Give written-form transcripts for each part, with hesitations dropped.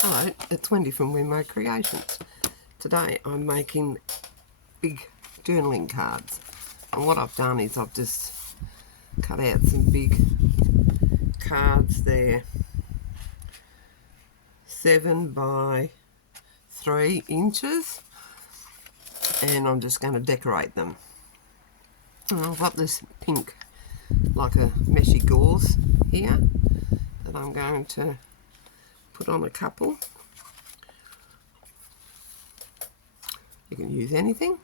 Hello, it's Wendy from Wemo Creations. Today I'm making big journaling cards, and what I've done is I've just cut out some big cards there, 7 by 3 inches, and I'm just going to decorate them. And I've got this pink, like a meshy gauze here, that I'm going to put on a couple. You can use anything.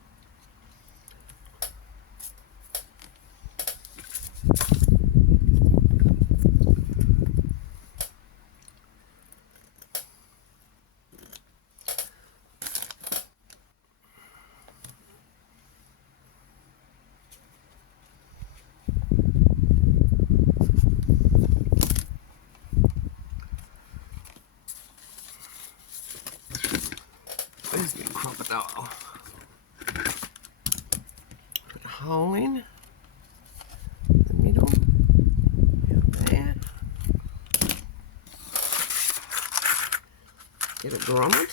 There's my crocodile. Put a hole in the middle, there. Get a grommet.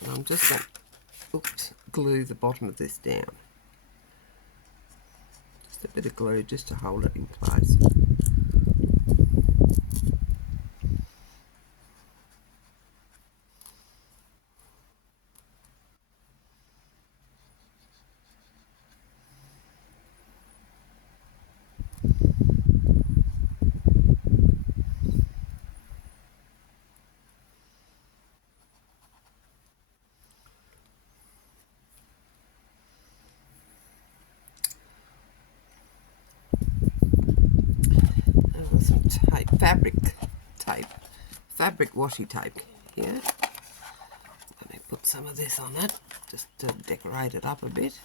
And I'm just going to glue the bottom of this down. Just a bit of glue just to hold it in place. Some tape, fabric washi tape here. Let me put some of this on it just to decorate it up a bit.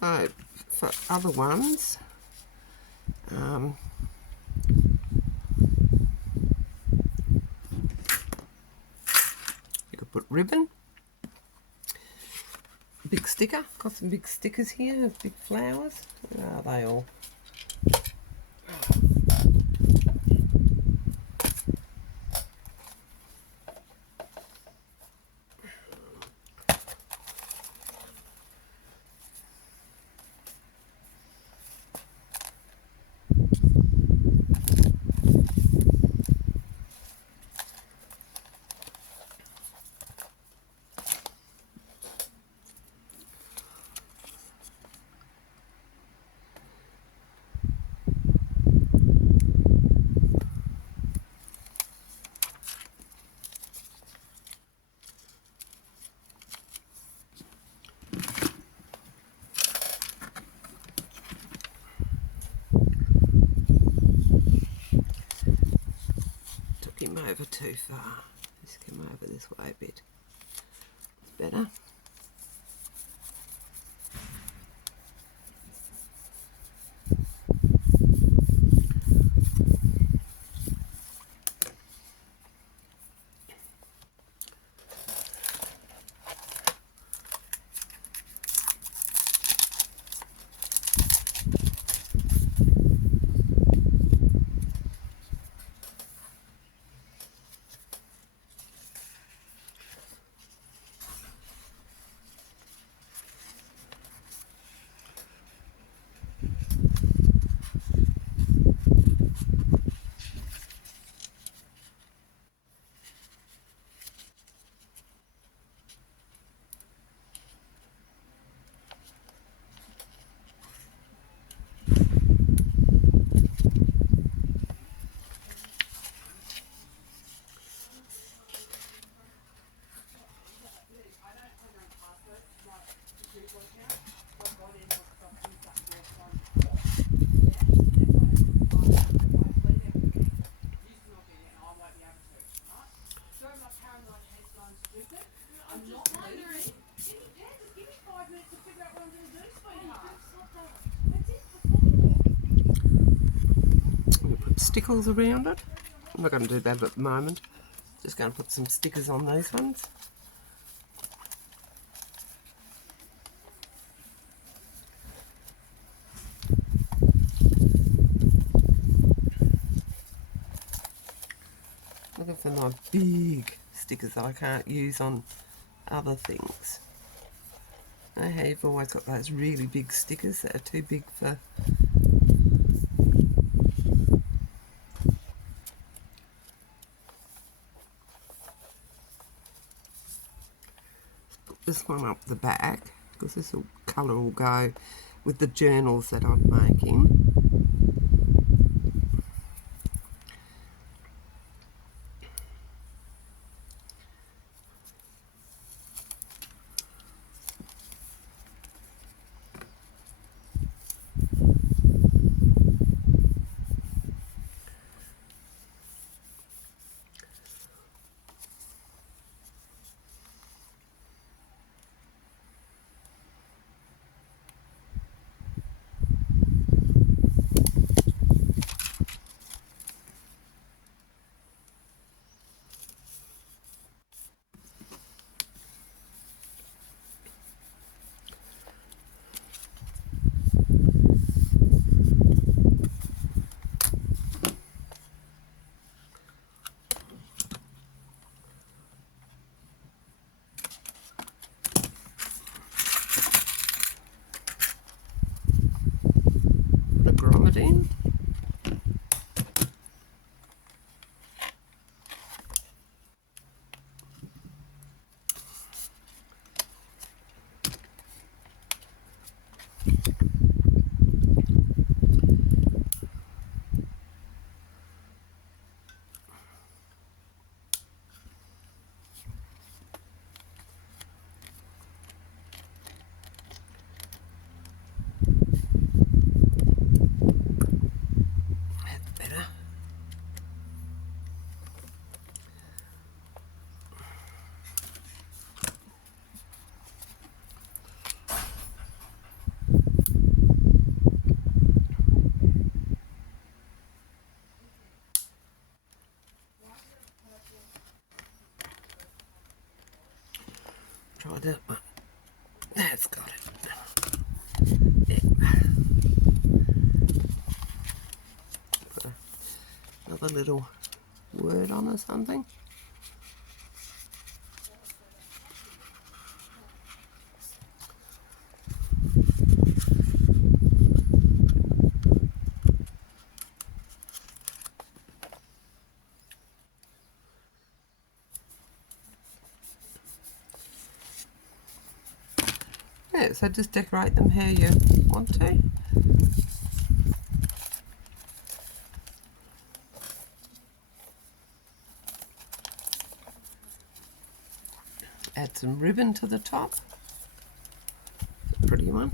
So for other ones, you could put ribbon, big sticker. Got some big stickers here of big flowers. Where are they all? Him over too far. Just come over this way a bit. It's better. Put stickles around it. I'm not going to do that at the moment. Just going to put some stickers on these ones. Looking for my big stickers that I can't use on other things. You know how you've always got those really big stickers that are too big for... Put this one up the back, because this colour will go with the journals that I'm making. In. Try that one. That's got it. Yeah. Put another little word on or something. Yeah, so just decorate them how you want to. Add some ribbon to the top. It's a pretty one.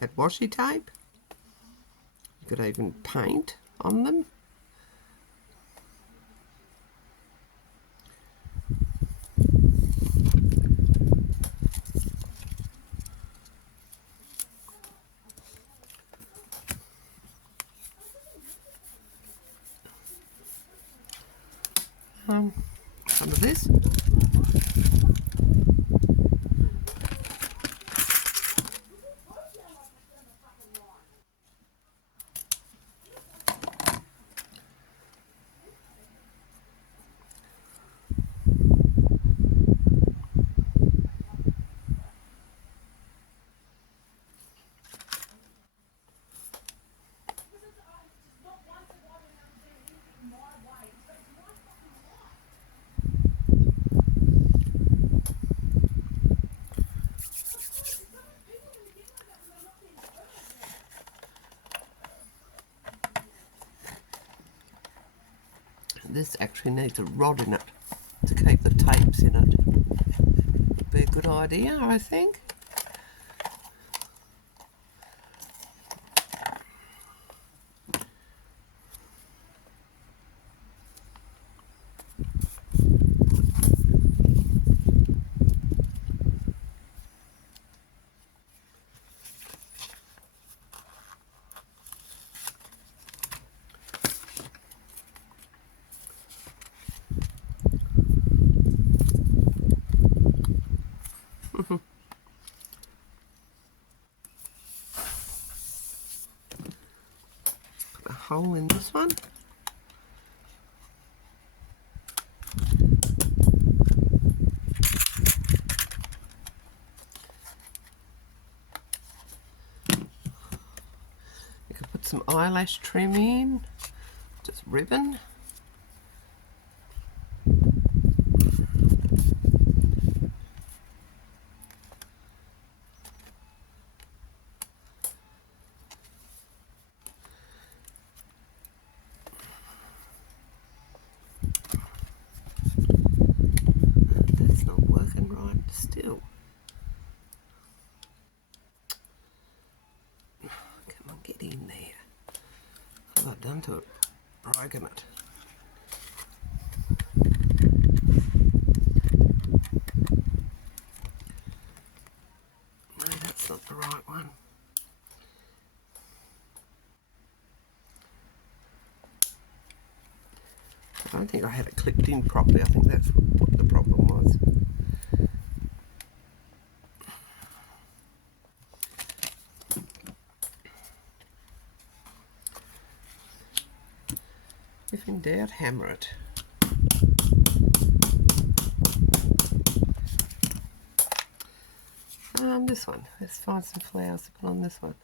Add washi tape. You could even paint on them. Some of this. This actually needs a rod in it. to keep the tapes in it. Would be a good idea, I think. Put a hole in this one. You can put some eyelash trim in, just ribbon. That's not working right still. Come on, get in there. What have I done to it? Broken it. No, that's not the right one. I don't think I had it clipped in properly. I think that's what the problem was. If in doubt, hammer it. This one. Let's find some flowers to put on this one.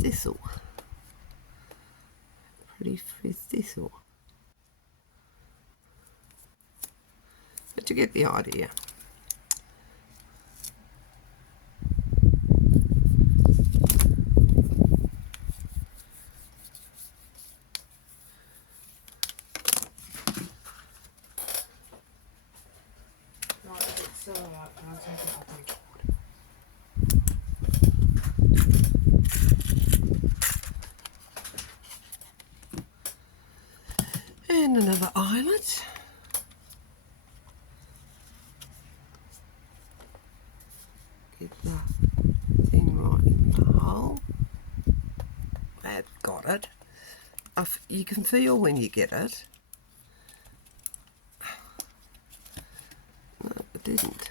Thistle. Pretty fizz thistle. But you get the idea. And another eyelet. Get the thing right in the hole. That's got it. You can feel when you get it. No, it didn't.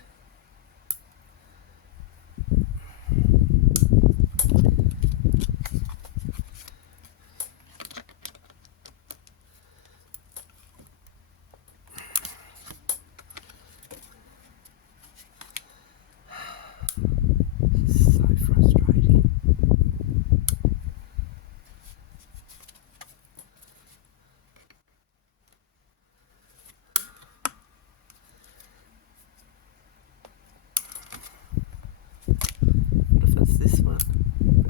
This one.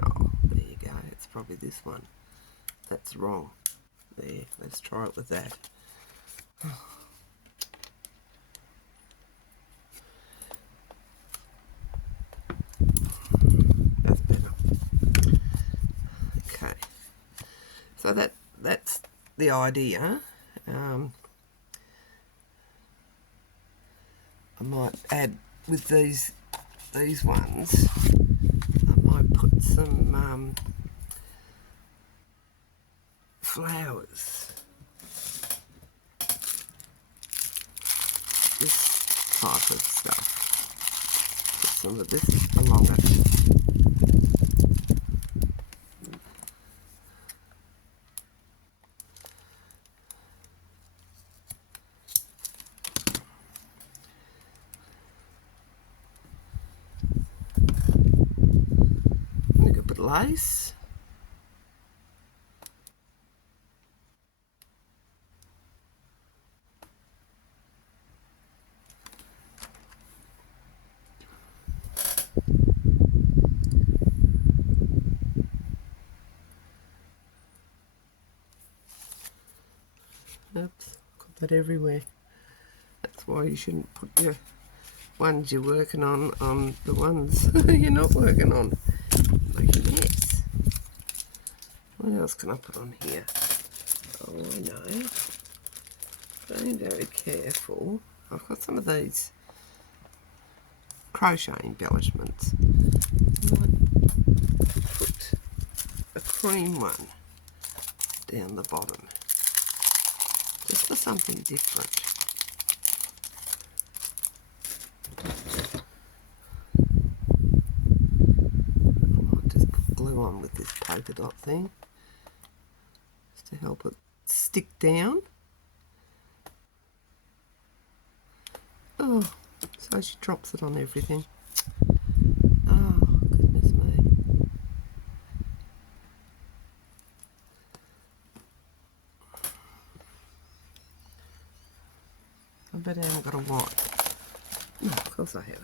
Oh, there you go. It's probably this one. That's wrong. There, let's try it with that. That's better. Okay. So that's the idea. I might add with these ones. I might put some flowers. This type of stuff. Put some of this along it. lace. Oops, got that everywhere. That's why you shouldn't put your ones you're working on the ones you're not working on. Make a mess. What else can I put on here? Oh, I know. Being very careful. I've got some of these crochet embellishments. I might put a cream one down the bottom, just for something different. I might just put glue on with this polka dot thing, just to help it stick down. Oh, so she drops it on everything. Oh, goodness me. I bet I haven't got a wipe. No, of course I haven't.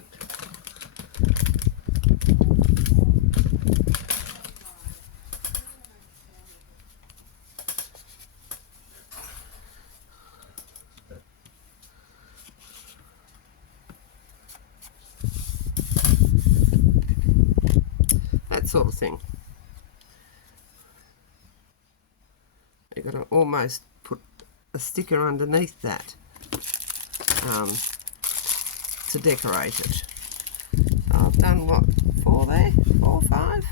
That sort of thing. You've got to almost put a sticker underneath that to decorate it. So I've done what, 4 there? 4, 5?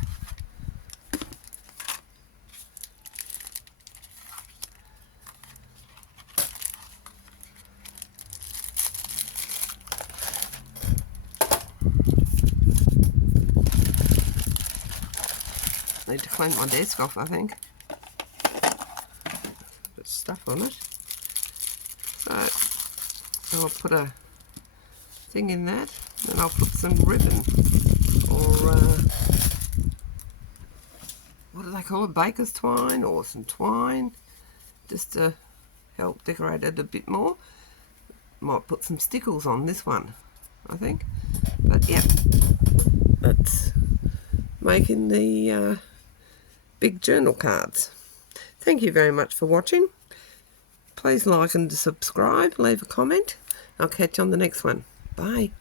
Need to clean my desk off, I think. Put stuff on it. So I'll put a thing in that, and I'll put some ribbon, or what do they call it, baker's twine, or some twine, just to help decorate it a bit more. Might put some stickles on this one, I think. But yeah, that's making the big journal cards. Thank you very much for watching. Please like and subscribe, leave a comment. I'll catch you on the next one. Bye.